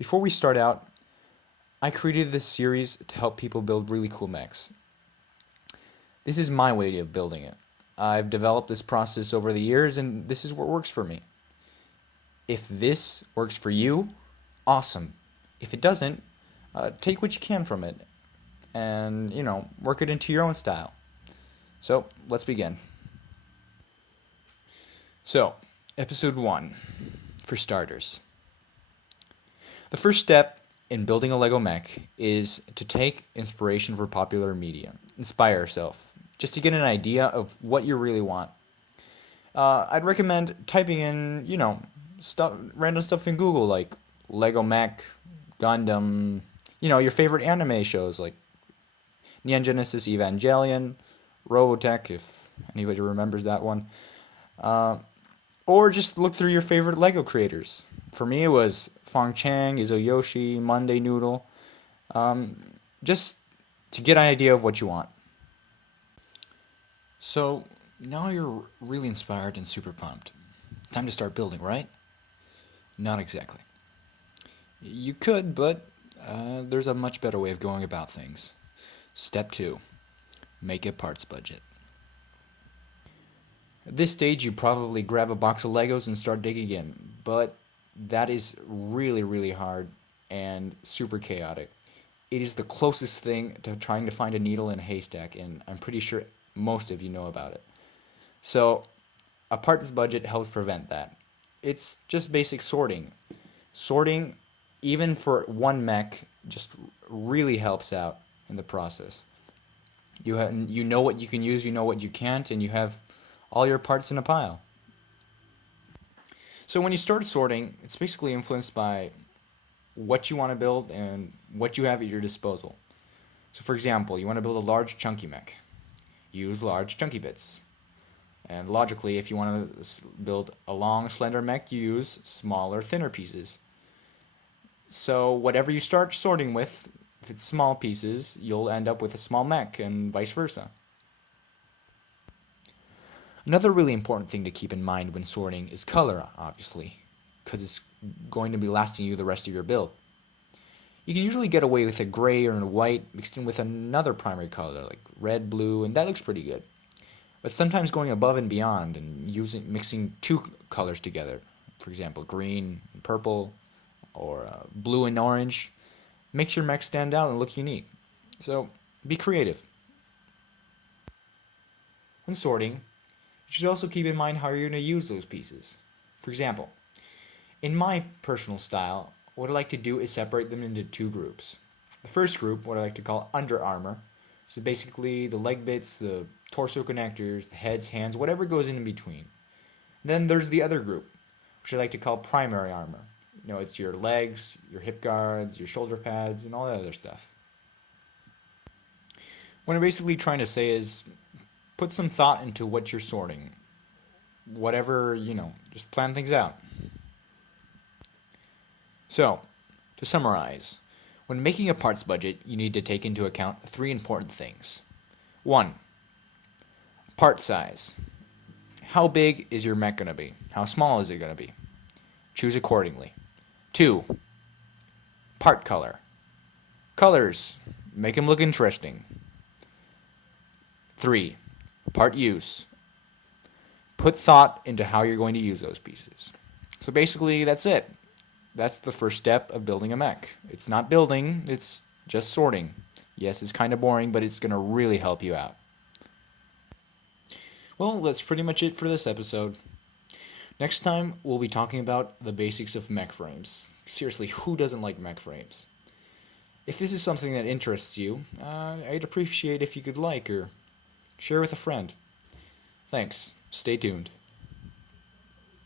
Before we start out, I created this series to help people build really cool mechs. This is my way of building it. I've developed this process over the years, and this is what works for me. If this works for you, awesome. If it doesn't, take what you can from it and, work it into your own style. So, let's begin. So, episode 1, for starters. The first step in building a Lego mech is to take inspiration for popular media. Inspire yourself, just to get an idea of what you really want. I'd recommend typing in, random stuff in Google, like Lego Mech, Gundam, your favorite anime shows like Neon Genesis Evangelion, Robotech, if anybody remembers that one. Or just look through your favorite Lego creators. For me, it was Fong Chang, Izoyoshi, Monday Noodle. Just to get an idea of what you want. So, now you're really inspired and super pumped. Time to start building, right? Not exactly. You could, but there's a much better way of going about things. Step 2. Make a parts budget. At this stage, you probably grab a box of Legos and start digging in, but that is really, really hard and super chaotic. It is the closest thing to trying to find a needle in a haystack, and I'm pretty sure most of you know about it. So, a parts budget helps prevent that. It's just basic sorting. Sorting, even for one mech, just really helps out in the process. You know what you can use, you know what you can't, and you have all your parts in a pile. So when you start sorting, it's basically influenced by what you want to build and what you have at your disposal. So for example, you want to build a large chunky mech. Use large chunky bits. And logically, if you want to build a long slender mech, you use smaller thinner pieces. So whatever you start sorting with, if it's small pieces, you'll end up with a small mech and vice versa. Another really important thing to keep in mind when sorting is color, obviously, because it's going to be lasting you the rest of your build. You can usually get away with a gray or a white mixed in with another primary color, like red, blue, and that looks pretty good. But sometimes going above and beyond and mixing two colors together, for example, green and purple, or blue and orange, makes your mech stand out and look unique. So, be creative. When sorting, you should also keep in mind how you're going to use those pieces. For example, in my personal style, what I like to do is separate them into two groups. The first group, what I like to call under armor, so basically the leg bits, the torso connectors, the heads, hands, whatever goes in between. Then there's the other group, which I like to call primary armor. It's your legs, your hip guards, your shoulder pads, and all that other stuff. What I'm basically trying to say is put some thought into what you're sorting. Whatever, just plan things out. So, to summarize, when making a parts budget, you need to take into account 3 important things. 1. Part size. How big is your mech going to be? How small is it going to be? Choose accordingly. 2. Part color. Colors. Make them look interesting. 3. Part use. Put thought into how you're going to use those pieces. So basically, that's it. That's the first step of building a mech. It's not building, it's just sorting. Yes, it's kind of boring, but it's going to really help you out. Well, that's pretty much it for this episode. Next time, we'll be talking about the basics of mech frames. Seriously, who doesn't like mech frames? If this is something that interests you, I'd appreciate if you could like or share with a friend. Thanks. Stay tuned.